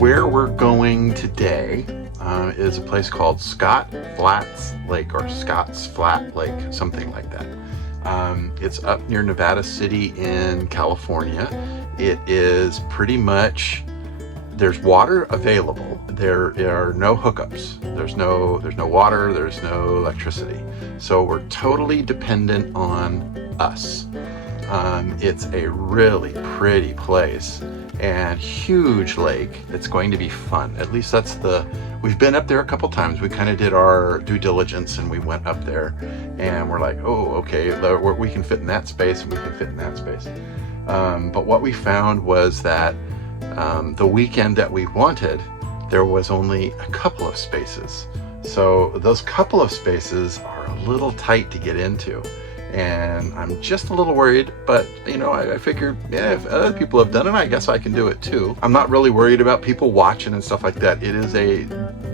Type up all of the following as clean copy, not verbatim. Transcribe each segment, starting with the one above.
Where we're going today is a place called Scott Flats Lake, or Scott's Flat Lake, something like that. It's up near Nevada City in California. It is pretty much, there's water available. There are no hookups. There's no water, there's no electricity. So we're totally dependent on us. It's a really pretty place and huge lake. It's going to be fun. At least that's we've been up there a couple times. We kind of did our due diligence and we went up there and we're like, oh, okay, we can fit in that space and we can fit in that space. But what we found was that the weekend that we wanted, there was only a couple of spaces. So those couple of spaces are a little tight to get into. And I'm just a little worried, but you know, I figured, yeah, if other people have done it, I guess I can do it too. I'm not really worried about people watching and stuff like that. It is a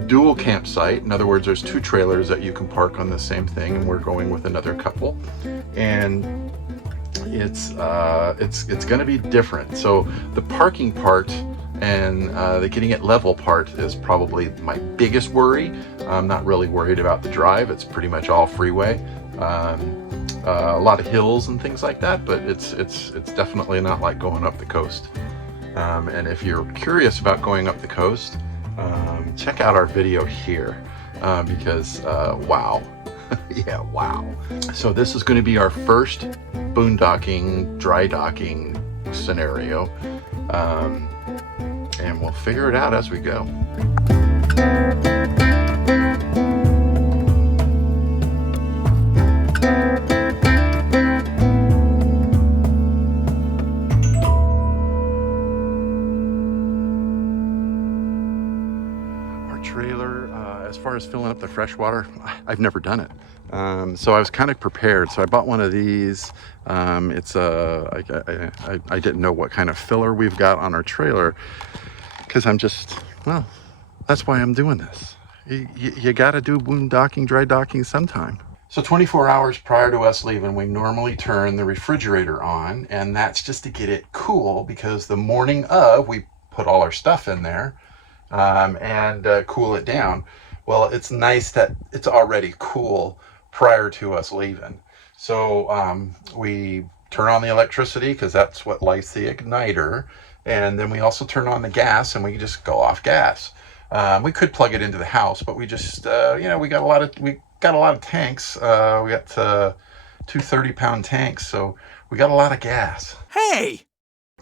dual campsite. In other words, there's two trailers that you can park on the same thing, and we're going with another couple. And it's going to be different. So the parking part and the getting it level part is probably my biggest worry. I'm not really worried about the drive. It's pretty much all freeway. A lot of hills and things like that, but it's definitely not like going up the coast. And if you're curious about going up the coast, check out our video here, because wow. Yeah, wow. So this is going to be our first boondocking, dry docking scenario, and we'll figure it out as we go. Trailer, as far as filling up the fresh water, I've never done it, so I was kind of prepared. So I bought one of these. It's I didn't know what kind of filler we've got on our trailer, because well, that's why I'm doing this. You got to do boondocking, dry docking sometime. So 24 hours prior to us leaving, we normally turn the refrigerator on, and that's just to get it cool, because the morning of, we put all our stuff in there and cool it down. Well, it's nice that it's already cool prior to us leaving. So we turn on the electricity, because that's what lights the igniter, and then we also turn on the gas, and we just go off gas. We could plug it into the house, but we just you know, we got a lot of tanks. We got 2 30-pound tanks, so we got a lot of gas. Hey!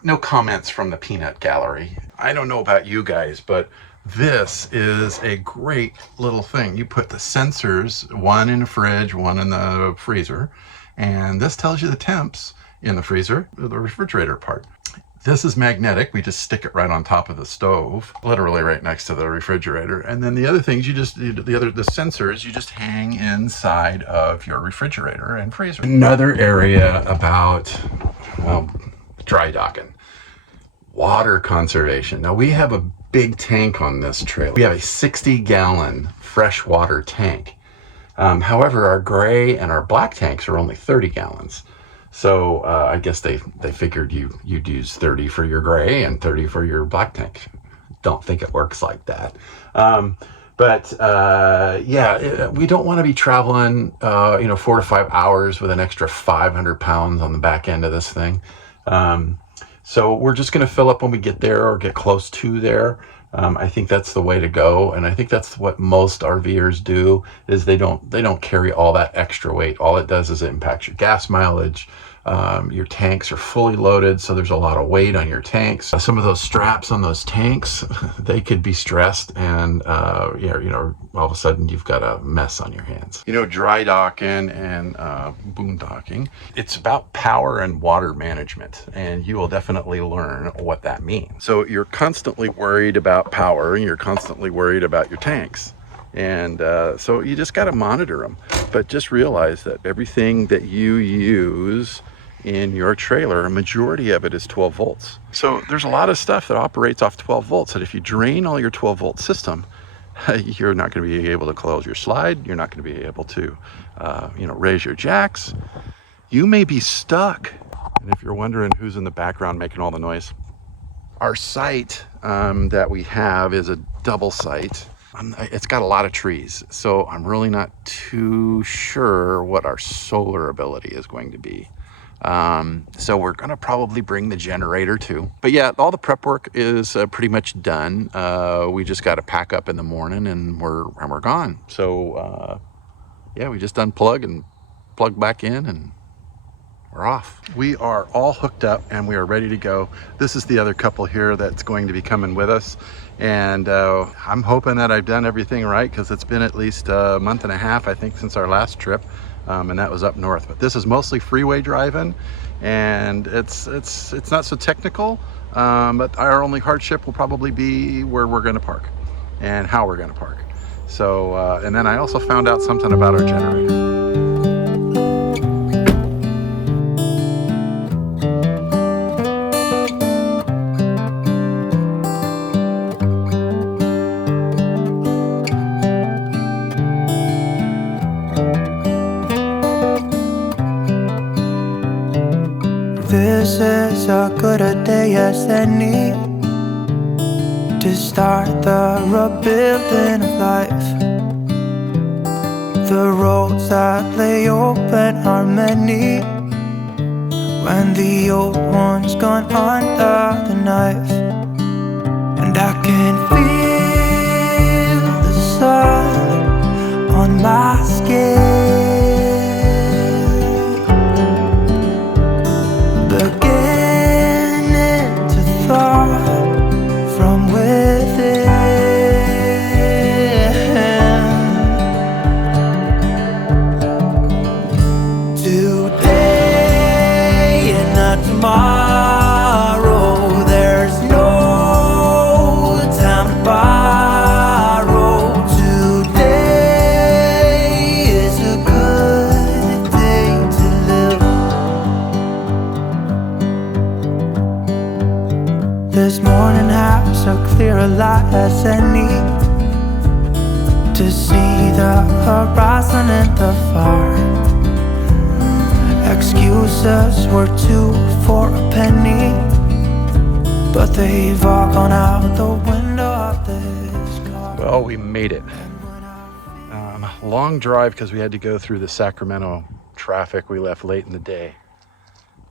No comments from the peanut gallery. I don't know about you guys, but this is a great little thing. You put the sensors, one in the fridge, one in the freezer, and this tells you the temps in the freezer, the refrigerator part. This is magnetic. We just stick it right on top of the stove, literally right next to the refrigerator. And then the other things, the sensors, you just hang inside of your refrigerator and freezer. Another area about, well, dry docking. Water conservation. Now we have a big tank on this trailer. We have a 60-gallon freshwater tank. However, our gray and our black tanks are only 30 gallons. So I guess they figured you'd use 30 for your gray and 30 for your black tank. Don't think it works like that. Yeah, we don't want to be traveling 4 to 5 hours with an extra 500 pounds on the back end of this thing. So we're just going to fill up when we get there or get close to there. I think that's the way to go, and I think that's what most RVers do. Is they don't carry all that extra weight. All it does is it impacts your gas mileage. Your tanks are fully loaded, so there's a lot of weight on your tanks. Some of those straps on those tanks, they could be stressed, and all of a sudden you've got a mess on your hands. Dry docking and boondocking, it's about power and water management, and you will definitely learn what that means. So you're constantly worried about power, and you're constantly worried about your tanks. And so you just got to monitor them, but just realize that everything that you use in your trailer, a majority of it is 12 volts. So there's a lot of stuff that operates off 12 volts, that if you drain all your 12 volt system, you're not going to be able to close your slide. You're not going to be able to, raise your jacks. You may be stuck. And if you're wondering who's in the background making all the noise, our site that we have is a double site. It's got a lot of trees, so I'm really not too sure what our solar ability is going to be. So we're gonna probably bring the generator too. But yeah, all the prep work is pretty much done. We just got to pack up in the morning and we're gone. So yeah, we just unplug and plug back in and we're off. We are all hooked up and we are ready to go. This is the other couple here that's going to be coming with us. And I'm hoping that I've done everything right, because it's been at least a month and a half, I think, since our last trip. And that was up north. But this is mostly freeway driving, and it's not so technical. But our only hardship will probably be where we're going to park and how we're going to park. So, and then I also found out something about our generator. This is a good a day as any to start the rebuilding of life. The roads that lay open are many when the old one's gone under the knife. And I can feel the sun on my skin, beginning to thaw from within. Today and not tomorrow, there's no time to borrow. Today is a good day to live. This morning has a clear light as any to see the horizon in the far. Excuses were 2 for a penny, but they've all gone out the window of this car. Well, we made it. Long drive because we had to go through the Sacramento traffic. We left late in the day.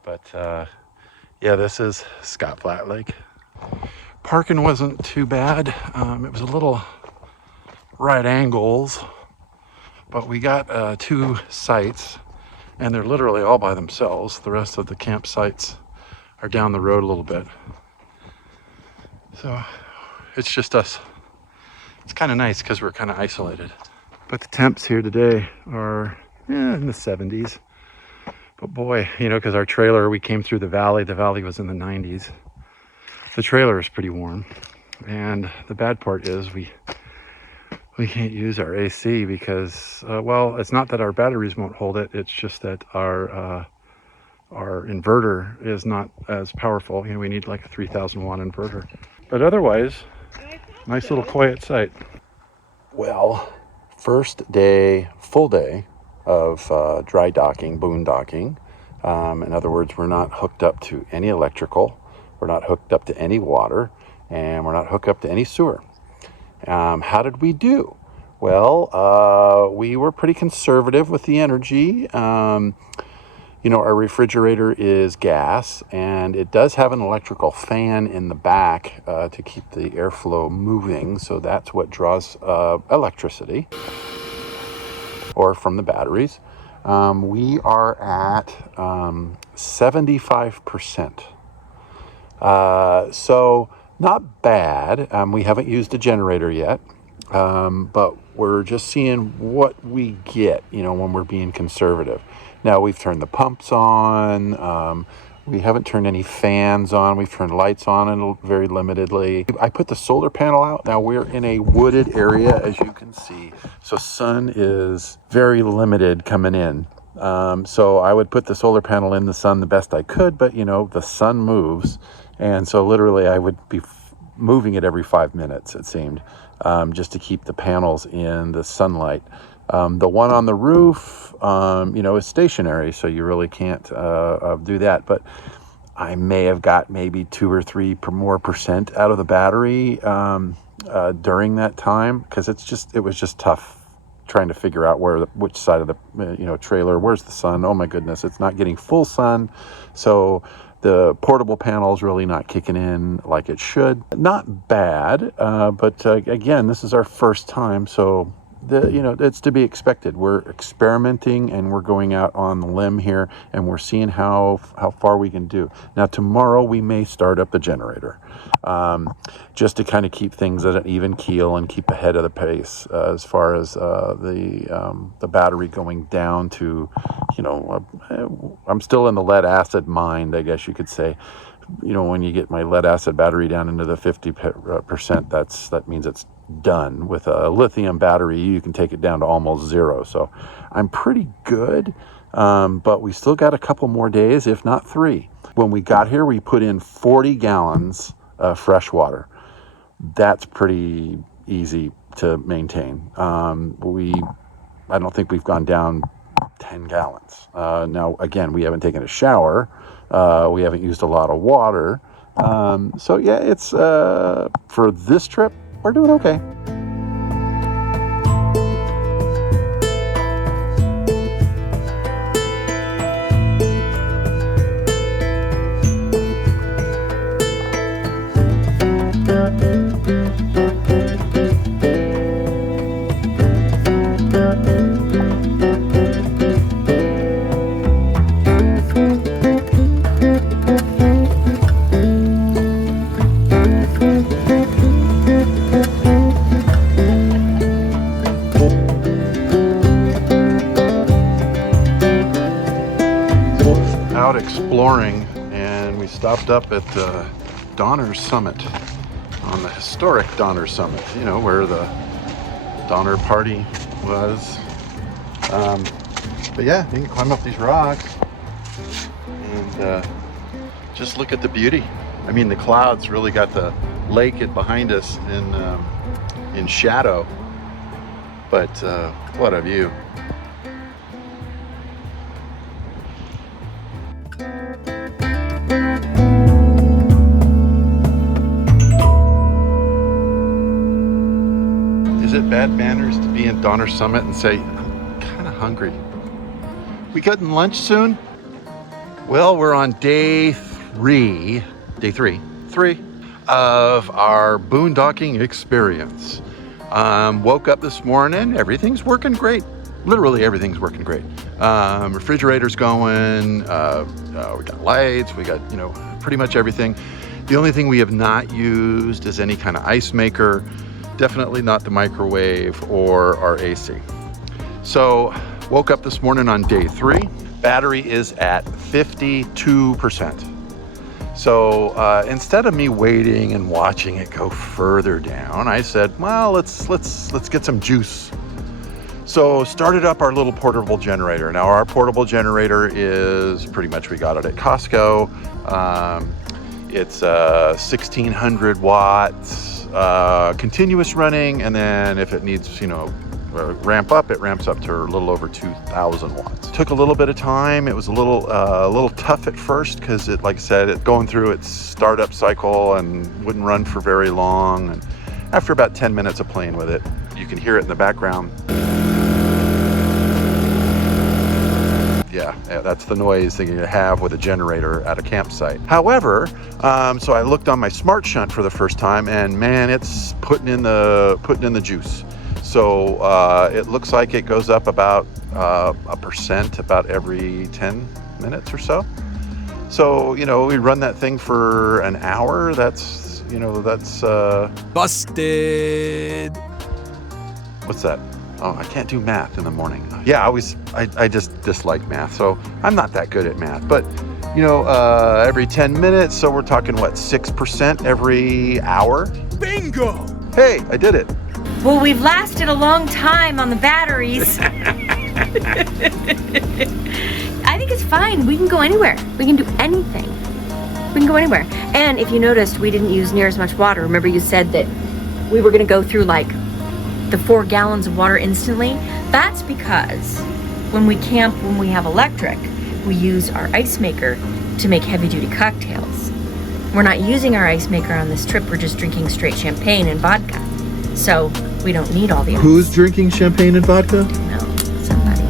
But yeah, this is Scott Flat Lake. Parking wasn't too bad. It was a little right angles, but we got 2 sites, and they're literally all by themselves. The rest of the campsites are down the road a little bit. So it's just us. It's kind of nice because we're kind of isolated. But the temps here today are in the 70s. But boy, you know, because our trailer, we came through the valley was in the 90s. The trailer is pretty warm. And the bad part is we can't use our AC because, well, it's not that our batteries won't hold it. It's just that our inverter is not as powerful. You know, we need like a 3,000 watt inverter. But otherwise, nice little quiet site. Well, first day, full day of dry docking, boondocking. In other words, we're not hooked up to any electrical. We're not hooked up to any water, and we're not hooked up to any sewer. How did we do? Well, we were pretty conservative with the energy. You know, our refrigerator is gas, and it does have an electrical fan in the back to keep the airflow moving. So that's what draws electricity, or from the batteries. We are at 75%. So not bad. We haven't used a generator yet, but we're just seeing what we get, you know, when we're being conservative. Now we've turned the pumps on. We haven't turned any fans on. We've turned lights on and very limitedly. I put the solar panel out. Now we're in a wooded area, as you can see. So sun is very limited coming in. So I would put the solar panel in the sun the best I could, but you know, the sun moves. And so literally I would be moving it every 5 minutes, it seemed, just to keep the panels in the sunlight. The one on the roof, you know, is stationary, so you really can't do that. But I may have got maybe 2 or 3 more percent out of the battery during that time, because it was just tough trying to figure out which side of the trailer, where's the sun. Oh my goodness, it's not getting full sun, so the portable panel is really not kicking in like it should. Not bad, but again, this is our first time, so it's to be expected. We're experimenting and we're going out on the limb here, and we're seeing how far we can do. Now tomorrow we may start up the generator, just to kind of keep things at an even keel and keep ahead of the pace as far as the battery going down to, I'm still in the lead acid mind, I guess you could say. When you get my lead acid battery down into the 50%, that means it's done. With a lithium battery, you can take it down to almost zero. So I'm pretty good, but we still got a couple more days, if not 3. When we got here, we put in 40 gallons of fresh water. That's pretty easy to maintain. I don't think we've gone down 10 gallons. Now, again, we haven't taken a shower. We haven't used a lot of water. So yeah, it's for this trip, we're doing okay. Exploring, and we stopped up at Donner Summit, on the historic Donner Summit, where the Donner Party was. But yeah, you can climb up these rocks and just look at the beauty. I mean, the clouds really got the lake behind us in shadow, but what a view. Is it bad manners to be in Donner Summit and say, I'm kind of hungry? We getting lunch soon? Well, we're on day three of our boondocking experience. Woke up this morning, everything's working great. Literally everything's working great. Refrigerator's going, we got lights, we got, pretty much everything. The only thing we have not used is any kind of ice maker. Definitely not the microwave or our AC. So woke up this morning on day 3. Battery is at 52%. So instead of me waiting and watching it go further down, I said, well, let's get some juice. So started up our little portable generator. Now our portable generator is pretty much, we got it at Costco. It's 1600 watts. Continuous running, and then if it needs, ramp up, it ramps up to a little over 2,000 watts. Took a little bit of time. It was a little tough at first because it, like I said, it going through its startup cycle and wouldn't run for very long. And after about 10 minutes of playing with it, you can hear it in the background. Yeah, that's the noise that you have with a generator at a campsite. However, so I looked on my smart shunt for the first time, and man, it's putting in the juice. So it looks like it goes up about 1% about every 10 minutes or so. So we run that thing for an hour. That's busted. What's that? Oh, I can't do math in the morning. Yeah, I just dislike math, so I'm not that good at math. But, every 10 minutes, so we're talking, 6% every hour? Bingo! Hey, I did it. Well, we've lasted a long time on the batteries. I think it's fine. We can go anywhere. We can do anything. We can go anywhere. And if you noticed, we didn't use near as much water. Remember you said that we were going to go through the 4 gallons of water instantly? That's because when we camp, when we have electric, we use our ice maker to make heavy-duty cocktails. We're not using our ice maker on this trip. We're just drinking straight champagne and vodka. So we don't need all the ice. Who's drinking champagne and vodka? No, somebody.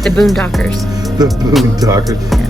The boondockers. The boondockers.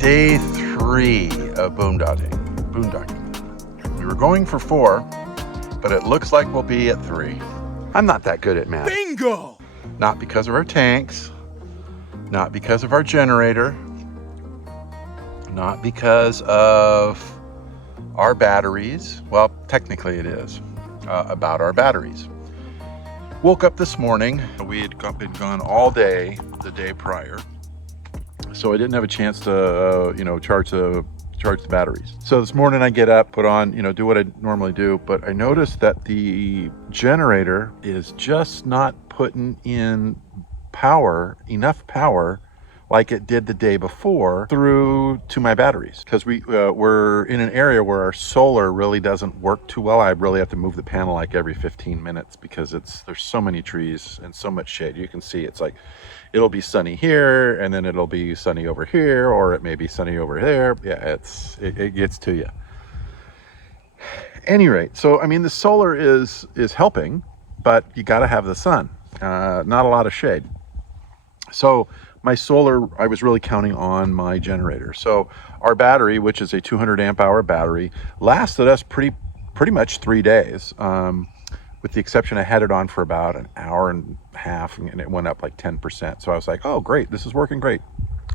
Day 3 of boondocking. We were going for 4, but it looks like we'll be at 3. I'm not that good at math. Bingo! Not because of our tanks, not because of our generator, not because of our batteries. Well, technically it is about our batteries. Woke up this morning. We had been gone all day the day prior, so I didn't have a chance to charge the batteries. So this morning I get up, put on, do what I normally do, but I noticed that the generator is just not putting in enough power like it did the day before through to my batteries, because we're in an area where our solar really doesn't work too well. I really have to move the panel like every 15 minutes because there's so many trees and so much shade. You can see it's like it'll be sunny here and then it'll be sunny over here, or it may be sunny over there. Yeah, it gets to you. Any rate, so I mean the solar is helping, but you got to have the sun. Not a lot of shade. So my solar, I was really counting on my generator. So our battery, which is a 200 amp hour battery, lasted us pretty much 3 days. With the exception I had it on for about an hour and a half and it went up like 10%. So I was like, oh great, this is working great.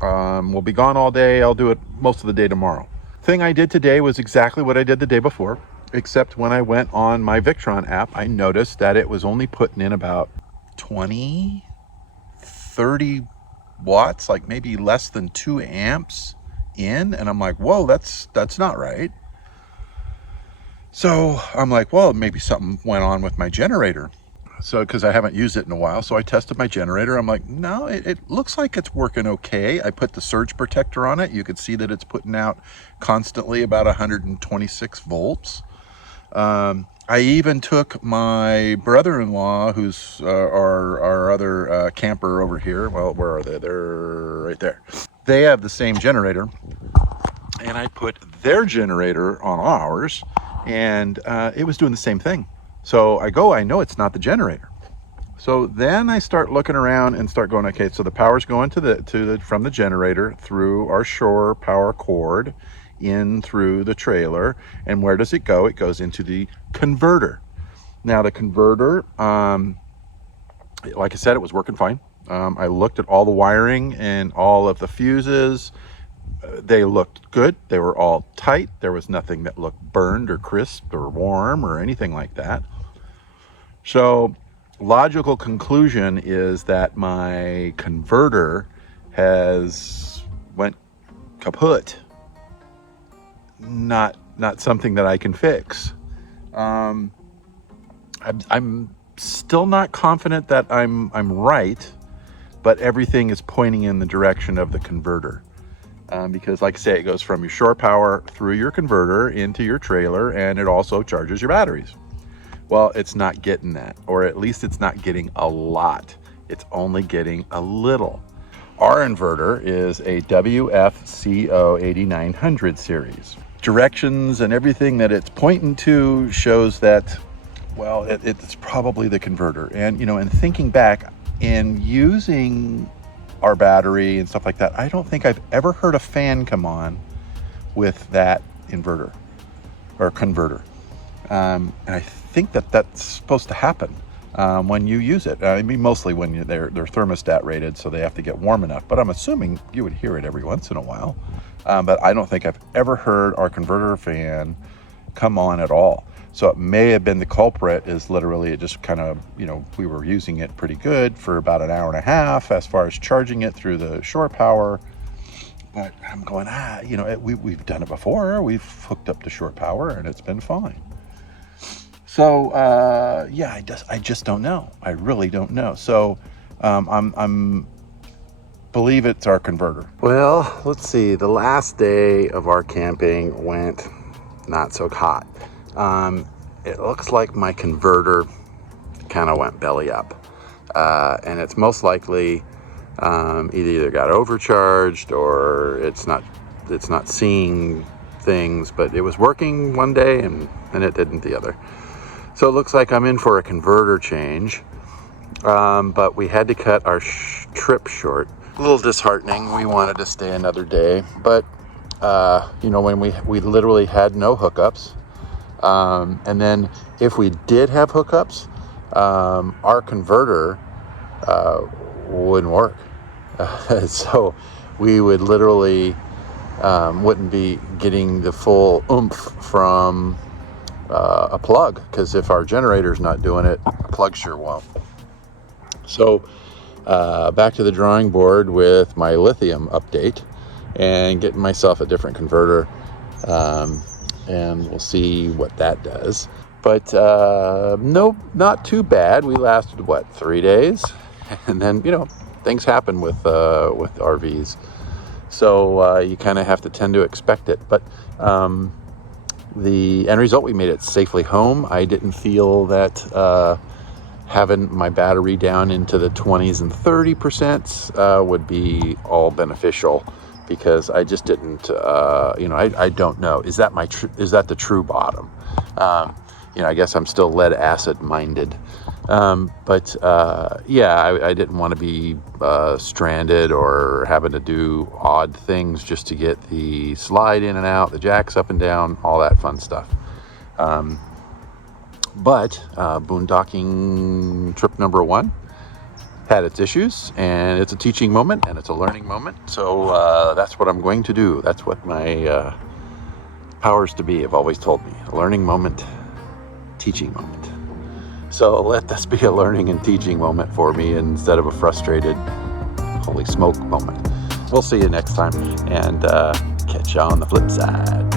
We'll be gone all day. I'll do it most of the day tomorrow. Thing I did today was exactly what I did the day before, except when I went on my Victron app, I noticed that it was only putting in about 20, 30 watts, like maybe less than 2 amps in. And I'm like, whoa, that's not right. So I'm like, well, maybe something went on with my generator. So, because I haven't used it in a while. So I tested my generator. I'm like, no, it looks like it's working okay. I put the surge protector on it. You could see that it's putting out constantly about 126 volts. I even took my brother-in-law, who's our other camper over here. Well, where are they? They're right there. They have the same generator. And I put their generator on ours, and it was doing the same thing. So I know it's not the generator. So then I start looking around and start going, okay, so the power's going from the generator through our shore power cord in through the trailer. And where does it go? It goes into the converter. Now the converter, like I said, it was working fine. I looked at all the wiring and all of the fuses. They looked good. They were all tight. There was nothing that looked burned or crisp or warm or anything like that. So logical conclusion is that my converter has went kaput. Not something that I can fix. I'm still not confident that I'm right, but everything is pointing in the direction of the converter. Because like I say, it goes from your shore power through your converter into your trailer, and it also charges your batteries. Well, it's not getting that, or at least it's not getting a lot. It's only getting a little. Our inverter is a WFCO 8900 series. Directions and everything that it's pointing to shows that, well, it's probably the converter. And, and thinking back and using our battery and stuff like that, I don't think I've ever heard a fan come on with that inverter or converter. And I think that's supposed to happen. when you use it. I mean, mostly when they're thermostat rated, so they have to get warm enough. But I'm assuming you would hear it every once in a while. But I don't think I've ever heard our converter fan come on at all. So it may have been the culprit is literally it just kind of, we were using it pretty good for about an hour and a half as far as charging it through the shore power. But I'm going, we've done it before. We've hooked up to shore power and it's been fine. So, I just don't know. I really don't know. So I'm believe it's our converter. Well, let's see. The last day of our camping went not so hot. It looks like my converter kind of went belly up, and it's most likely either got overcharged or it's not seeing things, but it was working one day and it didn't the other. So it looks like I'm in for a converter change, but we had to cut our trip short. A little disheartening. We wanted to stay another day, but when we literally had no hookups. And then if we did have hookups, our converter wouldn't work. So we would literally wouldn't be getting the full oomph from a plug, because if our generator's not doing it, a plug sure won't. So back to the drawing board with my lithium update and getting myself a different converter. And we'll see what that does. But no, not too bad. We lasted 3 days, and then things happen with RVs, so you kind of have to tend to expect it. But the end result, we made it safely home. I didn't feel that having my battery down into the 20s and 30% would be all beneficial. Because I just didn't, I don't know. Is that the true bottom? I guess I'm still lead acid minded. But I didn't want to be stranded or having to do odd things just to get the slide in and out, the jacks up and down, all that fun stuff. But boondocking trip number 1 had its issues, and it's a teaching moment and it's a learning moment. So that's what I'm going to do. That's what my powers to be have always told me. A learning moment, teaching moment. So let this be a learning and teaching moment for me instead of a frustrated holy smoke moment. We'll see you next time, and catch you on the flip side.